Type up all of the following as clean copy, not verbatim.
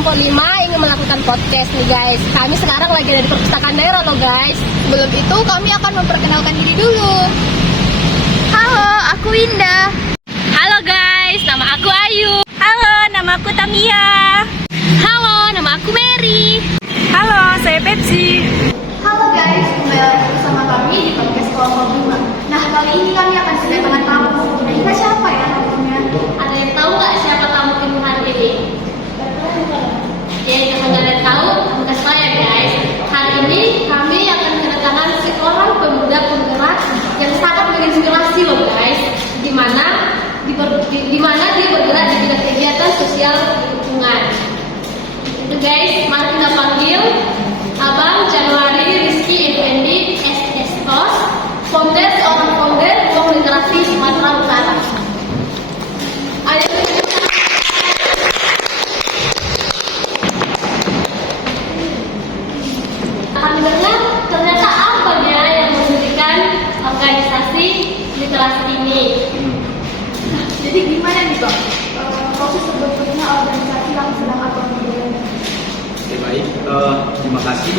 kelompok 5 ingin melakukan podcast nih guys. Kami sekarang lagi ada di perpustakaan daerah loh guys. Sebelum itu kami akan memperkenalkan diri dulu. Halo, aku Indah. Halo guys, nama aku Ayu. Halo, nama aku Tamia. Halo, nama aku Mary. Halo, saya Pepsi. Halo guys, kembali lagi bersama kami di podcast kelompok 5. Nah, kali ini kami akan kedatangan tamu. Kira-kira siapa ya tamunya? Ada yang tahu nggak siapa tamu kita hari ini? Oke, kalau kalian tahu, kasih saya guys. Hari ini kami akan kedatangan seorang pemuda penggerak yang sangat menginspirasi loh guys. Di mana dia bergerak di bidang kegiatan sosial lingkungan. Itu guys, mari kita panggil Abang Januari Rizky Effendi SSOS, seorang founder Ruang Literasi Sumatera Utara. Ayo. Kami dengar ternyata apa ya yang mendirikan organisasi literasi ini. Nah, jadi gimana nih Bang? Proses terbentuknya organisasi yang sedang apa kemudian? Oke, baik, terima kasih.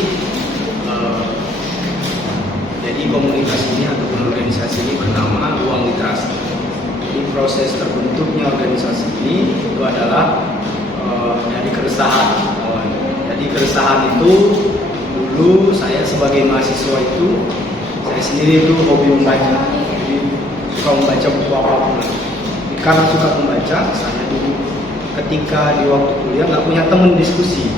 Jadi komunitas ini ataupun organisasi ini bernama Ruang Literasi. Jadi proses terbentuknya organisasi ini itu adalah dari keresahan. Jadi keresahan itu dulu saya sebagai mahasiswa itu saya sendiri itu hobi membaca. Jadi suka membaca buku apapun. Karena suka membaca, saya dulu ketika di waktu kuliah nggak punya teman diskusi.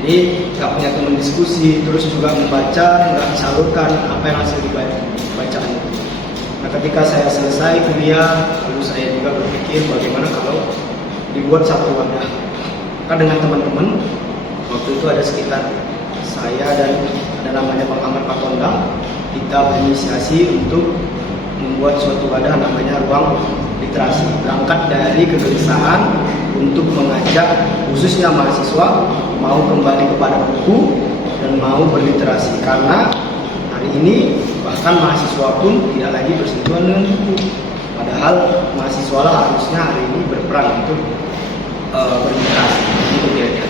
Jadi nggak punya teman diskusi, terus juga membaca nggak disalurkan apa yang hasil dibacaan itu. Nah, ketika saya selesai kuliah, lalu saya juga berpikir bagaimana kalau dibuat satu wadah. Maka dengan teman-teman waktu itu ada sekitar saya dan ada namanya Bang Ahmad Patondang, kita berinisiasi untuk membuat suatu wadah namanya Ruang Literasi. Berangkat dari kegelisahan untuk mengajak khususnya mahasiswa mau kembali kepada buku dan mau berliterasi, karena hari ini bahkan mahasiswa pun tidak lagi bersentuhan dengan buku, padahal mahasiswa lah harusnya hari ini berperan untuk berliterasi. Itu kira-kira.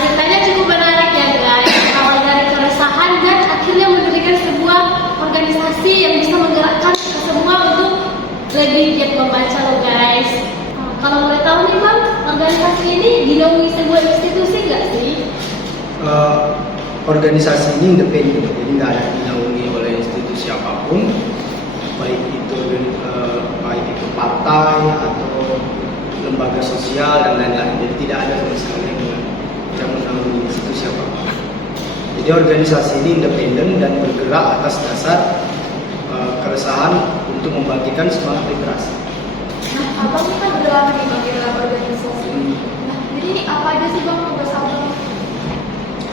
Ceritanya cukup menarik ya guys. Awal dari keresahan dan akhirnya mendirikan sebuah organisasi yang bisa menggerakkan semua untuk lebih giat membaca loh guys. Kalau boleh tahu nih Bang, organisasi ini dinaungi sebuah institusi nggak sih? Organisasi ini independen, jadi nggak ada dinaungi oleh institusi apapun, baik itu partai atau lembaga sosial dan lain-lain. Jadi tidak ada sama sekali yang menaungi institusi apapun. Jadi organisasi ini independen dan bergerak atas dasar keresahan untuk membangkitkan semangat literasi. Nah, Abang ini kan udah lama nih Bang di dalam organisasi. Nah, jadi ini apa aja sih Bang tugas Abang?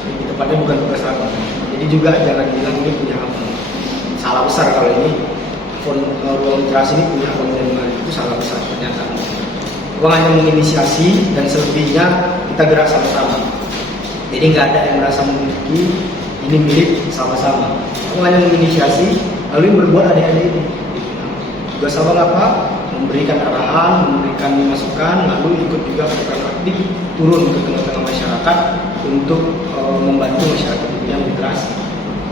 Di tempatnya bukan tugas Abang. Jadi juga jangan bilang ini punya Abang. Salah besar kalau ini ruang literasi ini punya Abang dan itu salah besar ternyata. Abang hanya menginisiasi dan selebihnya kita gerak sama-sama. Jadi nggak ada yang merasa memiliki, ini milik sama-sama. Abang hanya menginisiasi, lalu berbuat adik-adik ini. Tugas Abang apa? Memberikan arahan, memberikan masukan, lalu ikut juga berperan aktif turun ke tengah-tengah masyarakat untuk membantu masyarakat yang literasi.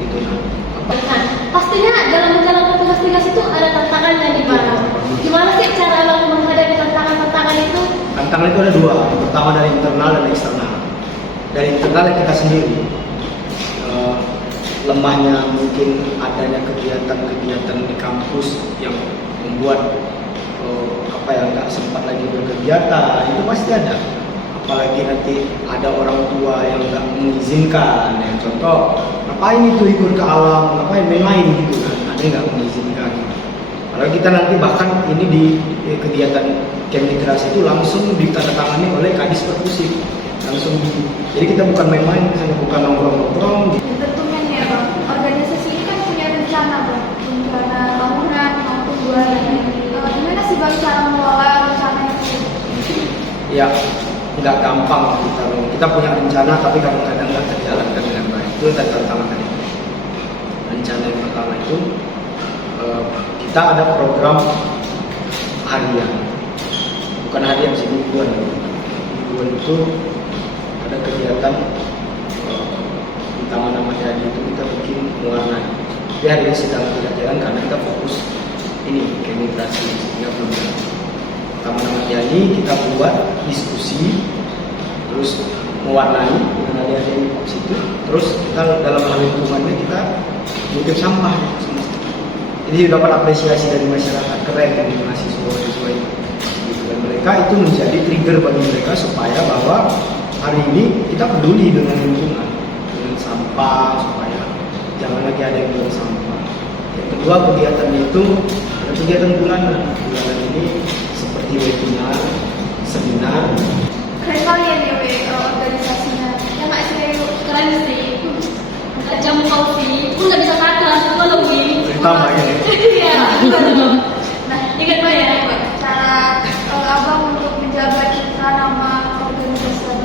Gitu nah. Nah, pastinya dalam menjalankan tugas-tugas itu ada tantangannya di mana? Gimana sih cara Abang menghadapi tantangan itu? Tantangan itu ada dua. Yang pertama dari internal dan eksternal. Dari internal yang kita sendiri. Lemahnya mungkin adanya kegiatan-kegiatan di kampus yang membuat apa yang nggak sempat lagi berkegiatan, itu pasti ada. Apalagi nanti ada orang tua yang nggak mengizinkan, ya, contoh ngapain itu ikut ke alam, ngapain main-main gitu kan, ada yang nggak mengizinkan. Kalau kita nanti bahkan ini di kegiatan camp literasi itu langsung ditandatangani oleh Kadis Perpusik, langsung jadi kita bukan main-main, bukan nongkrong-nongkrong. Tentunya nih ya Bang, organisasi ini kan punya rencana Bang, rencana tahunan maupun bulanan. Gimana sih Bang cara mengelola rencananya? Ya, nggak gampang kita punya rencana tapi kadang-kadang nggak terjalankan dengan baik. Itu tantangan tadi. Rencana yang pertama itu kita ada program harian, bukan harian sih, mingguan. Mingguan itu ada kegiatan Taman Ahmad Yani itu kita bikin mewarnai. Tapi hari ini sedang tidak jalan karena kita fokus ini kemigrasi sehingga belum jalan. Taman Ahmad Yani kita buat diskusi, terus mewarnai dengan adik-adik di situ. Terus kita dalam hal lingkungannya kita ngutip sampah. Jadi dapat apresiasi dari masyarakat, keren dari mahasiswa-mahasiswa ini. Dan mereka itu menjadi trigger bagi mereka supaya bahwa hari ini kita peduli dengan lingkungan, dengan sampah, supaya jangan lagi ada yang buang sampah. Yang kedua kegiatannya itu ada kegiatan bulanan. Bulanan ini seperti webinar, seminar. Keren kali ya nih organisasinya. Ya nggak sih Dewi? Keren sih. Nggak jangkau sih. Pun nggak bisa satu langsung lebih. Tambah ya. Iya. Nah, Ingat Mbak ya. cara abang untuk menjaga citra nama organisasi.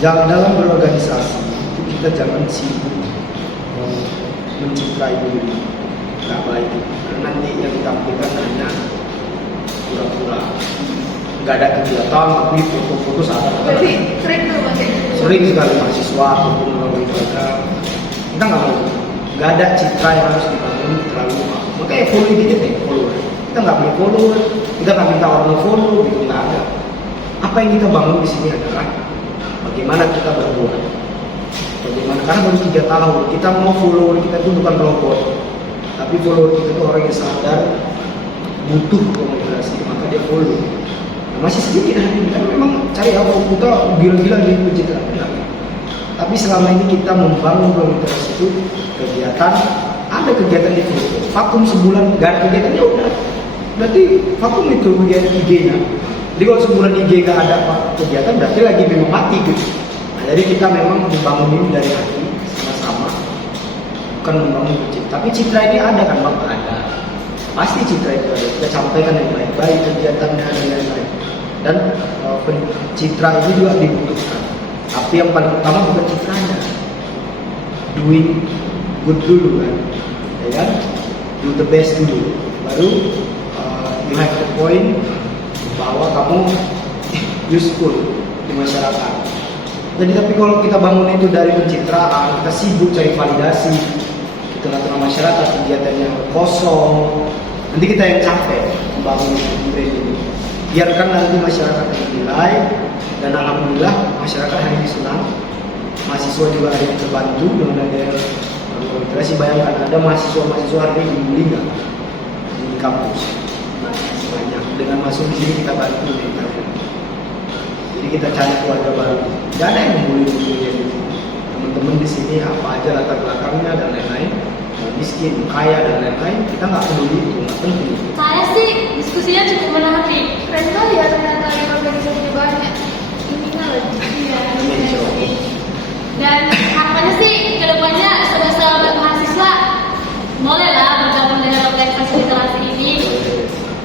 Jangan dalam berorganisasi itu kita jangan sibuk mencitrai diri, nggak baik. Karena nanti yang ditampilkan hanya pura-pura, nggak ada kegiatan, tapi foto-foto saat Jadi sering tuh Bang. sering sekali mahasiswa ataupun orang ibadah kita nggak mau, nggak ada citra yang harus dibangun terlalu lama. Makanya follow kita deh, follower. Kita nggak beli follower, kita nggak minta orang follow, gitu nggak ada. Apa yang kita bangun di sini adalah bagaimana kita berbuat. Bagaimana? Karena baru 3 tahun kita mau follower kita itu bukan robot, tapi follower kita itu orang yang sadar butuh komunikasi, maka dia follow. Nah, masih sedikit hari ini kan memang cari apa kita gila-gila di pencitraan. Tapi selama ini kita membangun komunitas itu kegiatan, ada kegiatan di foto. Vakum sebulan gak ada kegiatan ya udah. Berarti vakum itu kegiatan IG-nya. Jadi kalau sebulan IG gak ada kegiatan berarti lagi memang mati gitu. Nah, jadi kita memang membangun ini dari hati sama-sama, bukan membangun citra. Tapi citra ini ada kan Bang? Ada. Pasti citra itu ada. Kita sampaikan yang baik-baik kegiatannya dan lain-lain. Dan citra ini juga dibutuhkan. Tapi yang paling utama bukan citranya, doing good dulu kan, ya kan? Do the best dulu, baru you have the point bahwa kamu useful di masyarakat. Jadi tapi kalau kita bangun itu dari pencitraan, kita sibuk cari validasi di tengah-tengah masyarakat, kegiatannya kosong, nanti kita yang capek membangun brand ini. Biarkan nanti masyarakat yang menilai. Dan alhamdulillah masyarakat hari ini senang, mahasiswa juga hari ini terbantu dengan ada organisasi. Bayangkan ada mahasiswa hari ini meninggal di kampus banyak, dengan masuk di sini kita bantu mereka. Jadi kita cari keluarga baru, tidak ada yang membuli teman-teman di sini apa aja latar belakangnya dan lain-lain, miskin, kaya dan lain-lain, kita nggak peduli itu, nggak penting. Saya sih diskusinya cukup menarik. Keren kali ya ternyata yang organisasinya banyak. Iya. Dan harapannya sih kedepannya sahabat mahasiswa boleh lah bergabung dengan organisasi literasi ini.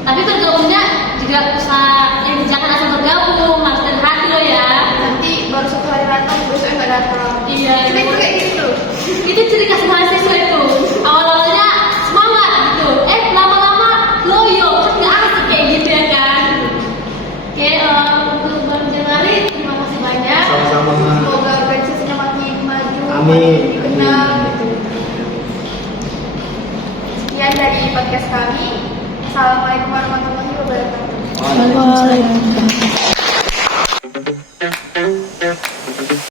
Tapi bergabungnya juga usah jangan asal bergabung, harus dari hati lo ya. Nanti baru 1 hari datang, besoknya nggak datang. Iya. Kita itu kayak gitu. Itu ciri khas mahasiswa itu. Awal-awalnya semangat gitu. Lama-lama loyo, kan nggak asik kayak gitu ya kan. Oke, untuk Bang Jenari, terima kasih banyak. Sama-sama. Semoga organisasinya makin maju, Amin. makin dikenal gitu. Sekian dari podcast kami. Assalamualaikum warahmatullahi wabarakatuh. Waalaikumsalam.